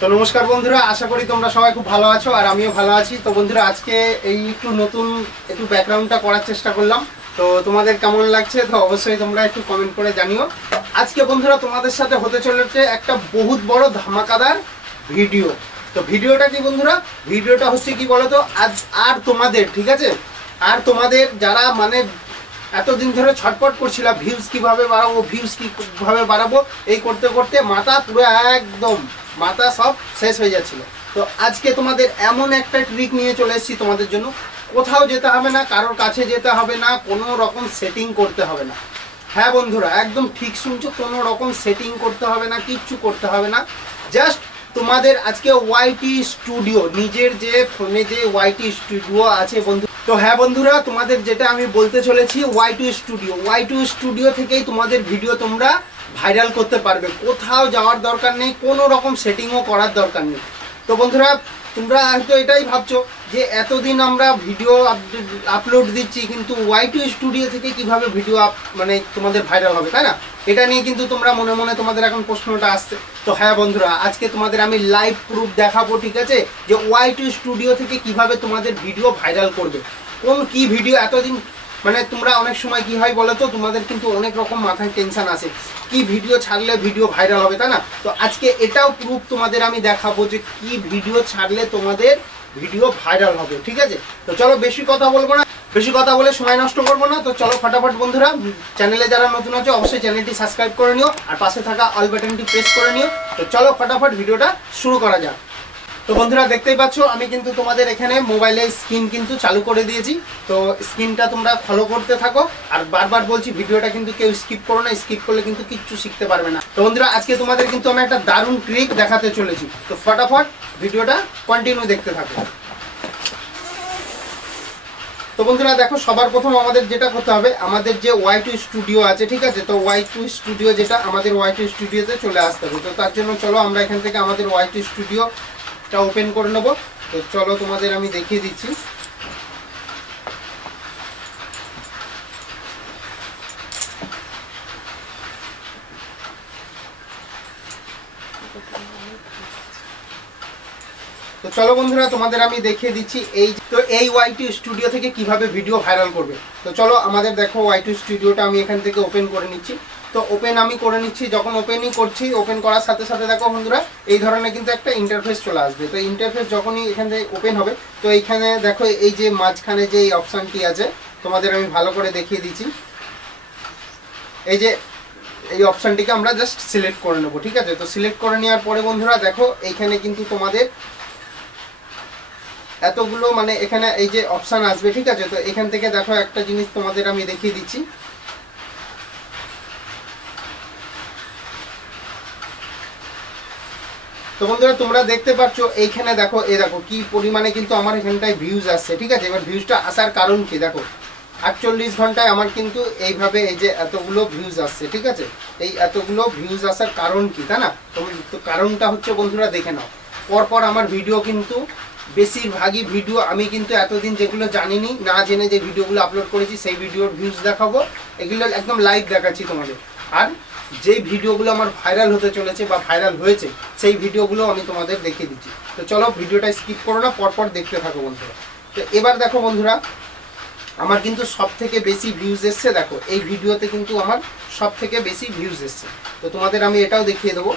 তো নমস্কার বন্ধুরা, আশা করি তোমরা সবাই খুব ভালো আছো আর আমিও ভালো আছি। তো বন্ধুরা আজকে এই একটু ব্যাকগ্রাউন্ডটা করার চেষ্টা করলাম। তো তোমাদের কেমন লাগছে তো অবশ্যই তোমরা একটু কমেন্ট করে জানিও। আজকে বন্ধুরা তোমাদের সাথে হতে চলেছে একটা বহুত বড় ধামাকাদার ভিডিও। তো ভিডিওটা কি বন্ধুরা, ভিডিওটা হচ্ছে কি বলতো, আজ আর তোমাদের ঠিক আছে, আর তোমাদের যারা মানে এতদিন ধরে ছটপট করছিলাম ভিউজ কিভাবে বাড়াবো এই করতে করতে মাথা পুরো একদম মাথা সব শেষ হয়ে যাচ্ছিল। তো আজকে তোমাদের এমন একটা ট্রিক নিয়ে চলে এসেছি তোমাদের জন্য। কোথাও যেতে হবে না, কারোর কাছে যেতে হবে না, কোনো রকম সেটিং করতে হবে না। হ্যাঁ বন্ধুরা, একদম ঠিক শুনছো, কোনো রকম সেটিং করতে হবে না, কিচ্ছু করতে হবে না। জাস্ট তোমাদের আজকে ওয়াইটি স্টুডিও, নিজের যে ফোনে যে ওয়াইটি স্টুডিও আছে বন্ধু, তো হ্যাঁ বন্ধুরা তোমাদের যেটা আমি বলতে চলেছি, ওয়াইটি স্টুডিও থেকেই তোমাদের ভিডিও তোমরা ভাইরাল করতে পারবে। কোথাও যাওয়ার দরকার নেই, কোনো রকম সেটিংও করার দরকার নেই। তো বন্ধুরা তোমরা হয়তো এটাই ভাবছো যে এতদিন আমরা ভিডিও আপলোড দিচ্ছি, কিন্তু ওয়াইটি স্টুডিও থেকে কিভাবে ভিডিও মানে তোমাদের ভাইরাল হবে, তাই না? এটা নিয়ে কিন্তু তোমরা মনে মনে তোমাদের এখন প্রশ্নটা আসছে। তো হ্যাঁ বন্ধুরা, আজকে তোমাদের আমি লাইভ প্রুফ দেখাবো, ঠিক আছে, যে ওয়াইটি স্টুডিও থেকে কিভাবে তোমাদের ভিডিও ভাইরাল করবে। কি ভিডিও এতদিন মানে তোমরা অনেক সময় কি হয় বলো তো, তোমাদের কিন্তু অনেক রকম মাথায় টেনশন আসে, কি ভিডিও ছাড়লে ভিডিও ভাইরাল হবে, তাই না? তো আজকে এটাও প্রুফ তোমাদের আমি দেখাবো যে কি ভিডিও ছাড়লে তোমাদের ভিডিও ভাইরাল হবে, ঠিক আছে? তো চলো বেশি কথা বলবো না, বেশি কথা বলে সময় নষ্ট করবো না। তো চলো ফটাফট বন্ধুরা, চ্যানেলে যারা নতুন আছে অবশ্যই চ্যানেলটি সাবস্ক্রাইব করে নিও আর পাশে থাকা অল বাটনটি প্রেস করে নিও। তো চলো ফটাফট ভিডিওটা শুরু করা যাক। তো বন্ধুরা দেখতেই পাচ্ছ আমি কিন্তু তোমাদের এখানে মোবাইলে স্ক্রিন কিন্তু চালু করে দিয়েছি। তো স্ক্রিনটা তোমরা ফলো করতে থাকো আর বারবার বলছি ভিডিওটা কিন্তু কেউ স্কিপ করো না, স্কিপ করলে কিন্তু কিচ্ছু শিখতে পারবে না। তো বন্ধুরা আজকে তোমাদের কিন্তু আমি একটা দারুণ ট্রিক দেখাতে চলেছি। তো ফটাফট ভিডিওটা কন্টিনিউ দেখতে থাকো। তো বন্ধুরা দেখো, সবার প্রথম আমাদের যেটা করতে হবে, আমাদের যে ওয়াইটি স্টুডিও আছে, ঠিক আছে, তো ওয়াইটি স্টুডিও যেটা আমাদের ওয়াইটি স্টুডিওতে চলে আসতে হবে। তো তার জন্য চলো আমরা এখান থেকে আমাদের ওয়াইটি স্টুডিওটা ওপেন করে নেবো। তো চলো তোমাদের আমি দেখিয়ে দিচ্ছি। তো চলো বন্ধুরা তোমাদের আমি দেখিয়ে দিচ্ছি এই ওয়াইটি স্টুডিও থেকে কিভাবে ভিডিও ভাইরাল করবে। তো চলো আমাদের দেখো ওয়াইটি স্টুডিওটা আমি এখান থেকে ওপেন করে নিচ্ছি। তো ওপেন আমি করে নিচ্ছি, যখন ওপেনই করছি, ওপেন করার সাথে সাথে দেখো বন্ধুরা এই ধরনের কিন্তু একটা ইন্টারফেস চলে আসবে। তো ইন্টারফেস যখনই এখান থেকে ওপেন হবে, তো এইখানে দেখো এই যে মাঝখানে যে এই অপশানটি আছে তোমাদের আমি ভালো করে দেখিয়ে দিচ্ছি। এই অপশানটিকে আমরা জাস্ট সিলেক্ট করে নেবো, ঠিক আছে? তো সিলেক্ট করে নেওয়ার পরে বন্ধুরা দেখো এইখানে কিন্তু তোমাদের এতগুলো মানে এখানে এই যে অপশান আসবে, ঠিক আছে? তো এখান থেকে দেখো একটা জিনিস তোমাদের আমি দেখিয়ে দিচ্ছি। তো বন্ধুরা তোমরা দেখতে পাচ্ছ এইখানে দেখো, দেখো কি পরিমাণে কিন্তু আমার এখানটায় ভিউজ আসছে, ঠিক আছে? এবার ভিউজটা আসার কারণ কি দেখো, 48 ঘন্টায় আমার কিন্তু এইভাবে এই যে এতগুলো ভিউজ আসছে, ঠিক আছে? এই এতগুলো ভিউজ আসার কারণ কি, তাই না? তো কারণটা হচ্ছে বন্ধুরা দেখে নাও, পরপর আমার ভিডিও কিন্তু বেশিরভাগই ভিডিও আমি কিন্তু এতদিন যেগুলো জানিনি, না জেনে যে ভিডিওগুলো আপলোড করেছি সেই ভিডিওর ভিউজ দেখাবো, এগুলো একদম লাইভ দেখাচ্ছি তোমাদের। আর যেই ভিডিওগুলো আমার ভাইরাল হতে চলেছে বা ভাইরাল হয়েছে সেই ভিডিওগুলো আমি তোমাদের দেখিয়ে দিচ্ছি। তো চলো ভিডিওটা স্কিপ করো না, পরপর দেখতে থাকো বন্ধুরা। তো এবার দেখো বন্ধুরা আমার কিন্তু সব থেকে বেশি ভিউজ এসছে, দেখো এই ভিডিওতে কিন্তু আমার সব থেকে বেশি ভিউজ এসছে। তো তোমাদের আমি এটাও দেখিয়ে দেবো,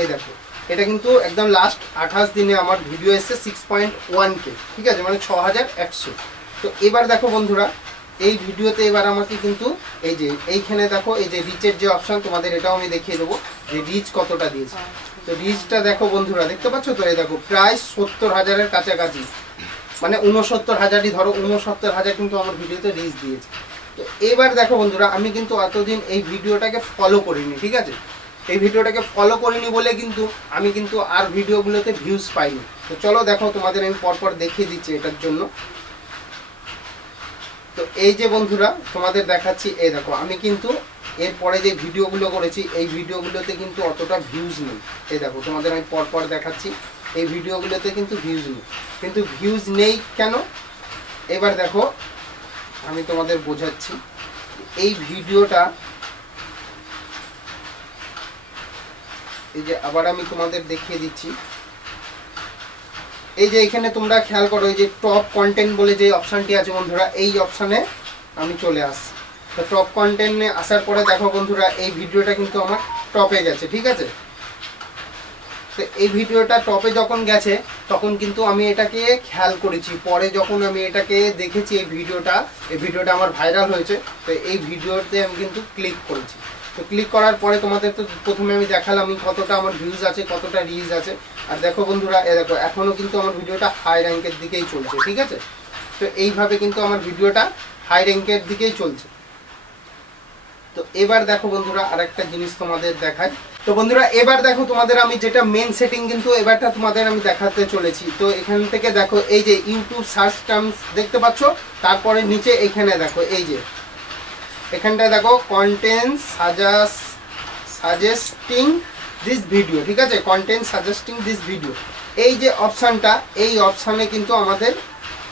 এই দেখো এটা কিন্তু একদম লাস্ট 28 দিনে আমার ভিডিও এসছে 6.1K, ঠিক আছে, মানে 6100। তো এবার দেখো বন্ধুরা এই ভিডিওতে এবার আমাকে কিন্তু এই যে এইখানে দেখো এই যে রিচের যে অপশান তোমাদের এটাও আমি দেখিয়ে দেবো যে রিচ কতটা দিয়েছে। তো রিচটা দেখো বন্ধুরা দেখতে পাচ্ছ, তো এই দেখো প্রায় 70,000-এর কাছাকাছি, মানে 69,000ই ধরো, 69,000 কিন্তু আমার ভিডিওতে রিচ দিয়েছে। তো এবার দেখো বন্ধুরা আমি কিন্তু এতদিন এই ভিডিওটাকে ফলো করিনি, ঠিক আছে? এই ভিডিওটাকে ফলো করিনি বলে কিন্তু আমি কিন্তু আর ভিডিওগুলোতে ভিউজ পাইনি। তো চলো দেখো তোমাদের আমি পরপর দেখিয়ে দিচ্ছি এটার জন্য। তো এই যে বন্ধুরা তোমাদের দেখাচ্ছি, এই দেখো আমি কিন্তু এরপরে যে ভিডিওগুলো করেছি এই ভিডিওগুলোতে কিন্তু অতটা ভিউজ নেই। এই দেখো তোমাদের আমি পরপর দেখাচ্ছি, এই ভিডিওগুলোতে কিন্তু ভিউজ নেই। কিন্তু ভিউজ নেই কেন, এবার দেখো আমি তোমাদের বোঝাচ্ছি। এই ভিডিওটা এই যে আবার আমি তোমাদের দেখিয়ে দিচ্ছি, এই যে এখানে তোমরা খেয়াল করো, এই যে টপ কন্টেন্ট বলে যে অপশানটি আছে বন্ধুরা, এই অপশানে আমি চলে আসি। তো টপ কন্টেন্টে আসার পরে দেখো বন্ধুরা, এই ভিডিওটা কিন্তু আমার টপে গেছে, ঠিক আছে। তো এই ভিডিওটা টপে যখন গেছে তখন কিন্তু আমি এটাকে খেয়াল করেছি, পরে যখন আমি এটাকে দেখেছি এই ভিডিওটা আমার ভাইরাল হয়েছে। তো এই ভিডিওতে আমি কিন্তু ক্লিক করেছি। তো ক্লিক করার পরে তোমাদের তো প্রথমে আমি দেখালাম কতটা আমার ভিউজ আছে, কতটা রিচ আছে। আর দেখো বন্ধুরা, দেখো এখনও কিন্তু আমার ভিডিওটা হাই র্যাঙ্কের দিকেই চলছে, ঠিক আছে। তো এইভাবে কিন্তু আমার ভিডিওটা হাই র্যাঙ্কের দিকেই চলছে। তো এবার দেখো বন্ধুরা, আরেকটা জিনিস তোমাদের দেখাই। তো বন্ধুরা এবার দেখো তোমাদের আমি যেটা মেন সেটিং কিন্তু এবারটা তোমাদের আমি দেখাতে চলেছি। তো এখান থেকে দেখো এই যে ইউটিউব সার্চ টার্মস দেখতে পাচ্ছ, তারপরে নিচে এখানে দেখো এই যে এখানটায় দেখো কন্টেন্ট সাজেস্টিং দিস ভিডিও, ঠিক আছে, কন্টেন্ট সাজেস্টিং দিস ভিডিও, এই যে অপশানটা, এই অপশানে কিন্তু আমাদের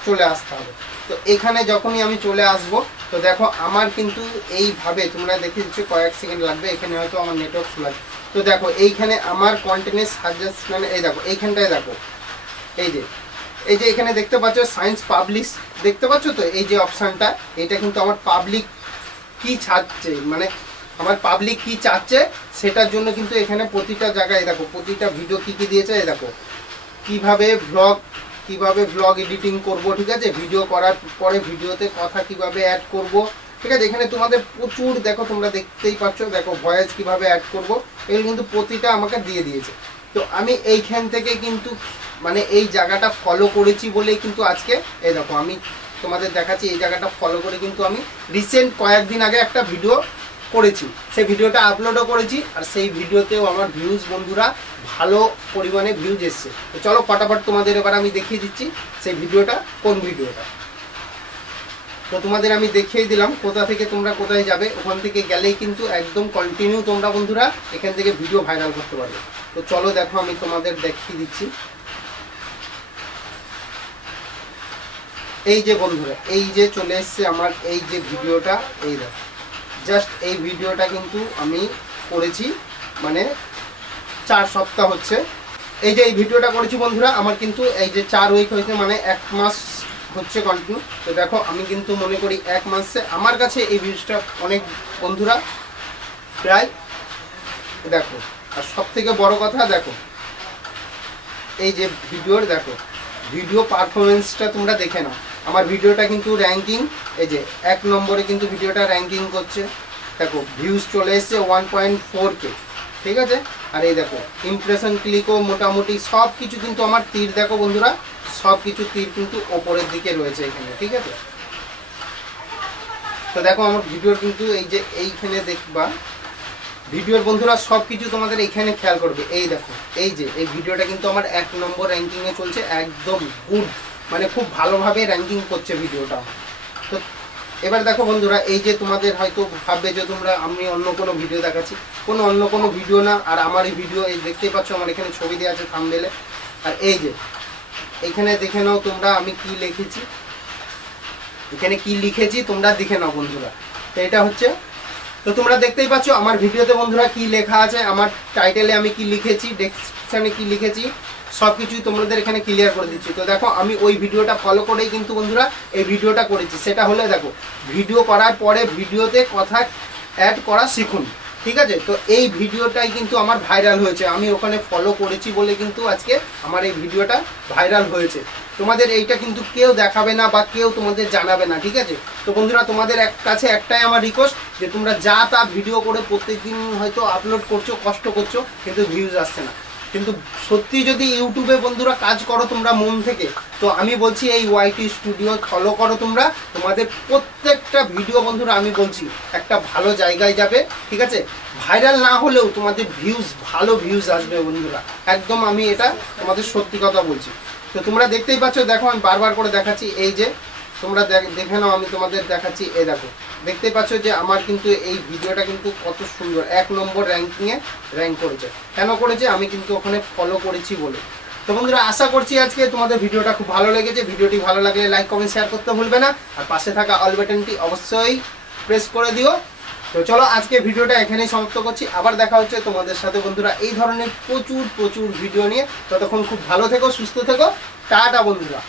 চলে আসতে হবে। তো এখানে যখনই আমি চলে আসব, তো দেখো আমার কিন্তু এইভাবে তোমরা দেখে দিচ্ছ, কয়েক সেকেন্ড লাগবে, এখানে হয়তো আমার নেটওয়ার্ক স্লো আছে। তো দেখো এইখানে আমার কন্টেন্টের সাজেশন, এই দেখো এইখানটায় দেখো এই যে এখানে দেখতে পাচ্ছ সায়েন্স পাবলিশ, দেখতে পাচ্ছ তো এই যে অপশানটা, এটা কিন্তু আমার পাবলিক কি চাচ্ছে, মানে আমার পাবলিক কি চাচ্ছে সেটার জন্য কিন্তু এখানে প্রতিটা জায়গায় দেখো প্রতিটা ভিডিও কি দিয়েছে। এই দেখো কিভাবে ব্লগ এডিটিং করব, ঠিক আছে, ভিডিও করার পরে ভিডিওতে কথা কিভাবে অ্যাড করব, ঠিক আছে। এখানে তোমাদের প্রচুর দেখো, তোমরা দেখতেই পাচ্ছ, দেখো ভয়েস কিভাবে অ্যাড করব, এগুলো কিন্তু প্রতিটা আমাকে দিয়ে দিয়েছে। তো আমি এইখান থেকে কিন্তু মানে এই জায়গাটা ফলো করেছি বলেই কিন্তু আজকে এই দেখো আমি তোমাদের দেখাচ্ছি, এই জায়গাটা ফলো করে কিন্তু আমি রিসেন্ট কয়েকদিন আগে একটা ভিডিও করেছি, সেই ভিডিওটা আপলোডও করেছি, আর সেই ভিডিওতেও আমার ভিউজ বন্ধুরা ভালো পরিমাণে ভিউজ এসছে। তো চলো ফটাফট তোমাদের এবার আমি দেখিয়ে দিচ্ছি সেই ভিডিওটা কোন ভিডিওটা। তো তোমাদের আমি দেখিয়ে দিলাম কোথা থেকে তোমরা কোথায় যাবে, ওখান থেকে গেলেই কিন্তু একদম কন্টিনিউ তোমরা বন্ধুরা এখান থেকে ভিডিও ভাইরাল করতে পারবে। তো চলো দেখো আমি তোমাদের দেখিয়ে দিচ্ছি। এই যে বন্ধুরা, এই যে চলে এসছে আমার এই যে ভিডিওটা, এই দেখো জাস্ট এই ভিডিওটা কিন্তু আমি করেছি মানে 4 সপ্তাহ হচ্ছে। এই যে এই ভিডিওটা করেছি বন্ধুরা, আমার কিন্তু এই যে 4 উইক হয়েছে, মানে 1 মাস হচ্ছে কন্টিনিউ। তো দেখো আমি কিন্তু মনে করি 1 মাসে আমার কাছে এই ভিউজটা অনেক বন্ধুরা, প্রায় দেখো। আর সব থেকে বড় কথা দেখো এই যে ভিডিওর দেখো ভিডিও পারফরমেন্সটা তোমরা দেখে নাও। আমার ভিডিওটা কিন্তু র্যাঙ্কিং, এই যে 1 নম্বরে কিন্তু ভিডিওটা র্যাঙ্কিং করছে, দেখো ভিউজ চলে এসছে 1.4K, ঠিক আছে। আর এই দেখো ইমপ্রেশন ক্লিকও মোটামুটি সব কিছু কিন্তু আমার তীর দেখো বন্ধুরা, সব কিছু তীর কিন্তু ওপরের দিকে রয়েছে এখানে, ঠিক আছে। তো দেখো আমার ভিডিওর কিন্তু এই যে এইখানে দেখবা ভিডিওর বন্ধুরা সব কিছু তোমাদের এইখানে খেয়াল করবে। এই দেখো এই যে এই ভিডিওটা কিন্তু আমার 1 নম্বর র্যাঙ্কিংয়ে চলছে, একদম গুড, মানে খুব ভালোভাবে র্যাঙ্কিং করছে ভিডিওটা। তো এবার দেখো বন্ধুরা, এই যে তোমাদের হয়তো ভাববে যে তোমরা আমি অন্য কোনো ভিডিও দেখাচ্ছি, অন্য কোনো ভিডিও না। আর আমার এই ভিডিও এই দেখতেই পাচ্ছ, আমার এখানে ছবি দেওয়া আছে থাম্বনেলে। আর এই যে এখানে দেখে নাও তোমরা আমি কি লিখেছি, এখানে কি লিখেছি তোমরা দেখে নাও বন্ধুরা। তো এটা হচ্ছে, তো তোমরা দেখতেই পাচ্ছ আমার ভিডিওতে বন্ধুরা কি লেখা আছে, আমার টাইটেলে আমি কি লিখেছি, ডেসক্রিপশনে কি লিখেছি, সব কিছুই তোমাদের এখানে ক্লিয়ার করে দিচ্ছি। তো দেখো আমি ওই ভিডিওটা ফলো করেই কিন্তু বন্ধুরা এই ভিডিওটা করেছি। সেটা হলে দেখো ভিডিও করার পরে ভিডিওতে কথা অ্যাড করা শিখুন, ঠিক আছে। তো এই ভিডিওটাই কিন্তু আমার ভাইরাল হয়েছে, আমি ওখানে ফলো করেছি বলে কিন্তু আজকে আমার এই ভিডিওটা ভাইরাল হয়েছে। তোমাদের এইটা কিন্তু কেউ দেখাবে না বা কেউ তোমাদের জানাবে না, ঠিক আছে। তো বন্ধুরা তোমাদের কাছে একটাই আমার রিকোয়েস্ট, যে তোমরা যা তা ভিডিও করে প্রত্যেকদিন হয়তো আপলোড করছো, কষ্ট করছো, কিন্তু ভিউজ আসছে না। কিন্তু সত্যি যদি ইউটিউবে বন্ধুরা কাজ করো তোমরা মন থেকে, তো আমি বলছি এই ওয়াইটি স্টুডিও ফলো করো তোমরা, তোমাদের প্রত্যেকটা ভিডিও বন্ধুরা আমি বলছি একটা ভালো জায়গায় যাবে, ঠিক আছে। ভাইরাল না হলেও তোমাদের ভালো ভিউজ আসবে বন্ধুরা, একদম আমি এটা তোমাদের সত্যি কথা বলছি। তো তোমরা দেখতেই পাচ্ছ, দেখো আমি বারবার করে দেখাচ্ছি, এই যে তোমরা দেখে নাও, আমি তোমাদের দেখাচ্ছি। এই দেখো দেখতেই পাচ্ছ যে আমার কিন্তু এই ভিডিওটা কিন্তু কত সুন্দর 1 নম্বর র্যাঙ্কিংয়ে র্যাঙ্ক করেছে। কেন করেছে? আমি কিন্তু ওখানে ফলো করেছি বলে। তো বন্ধুরা আশা করছি আজকে তোমাদের ভিডিওটা খুব ভালো লেগেছে। ভিডিওটি ভালো লাগলে লাইক কমেন্ট শেয়ার করতে ভুলবে না, আর পাশে থাকা অল বাটনটি অবশ্যই প্রেস করে দিও। তো চলো আজকে ভিডিওটা এখানেই সমাপ্ত করছি, আবার দেখা হচ্ছে তোমাদের সাথে বন্ধুরা এই ধরনের প্রচুর প্রচুর ভিডিও নিয়ে। ততক্ষণ খুব ভালো থেকো, সুস্থ থেকো, টাটা বন্ধুরা।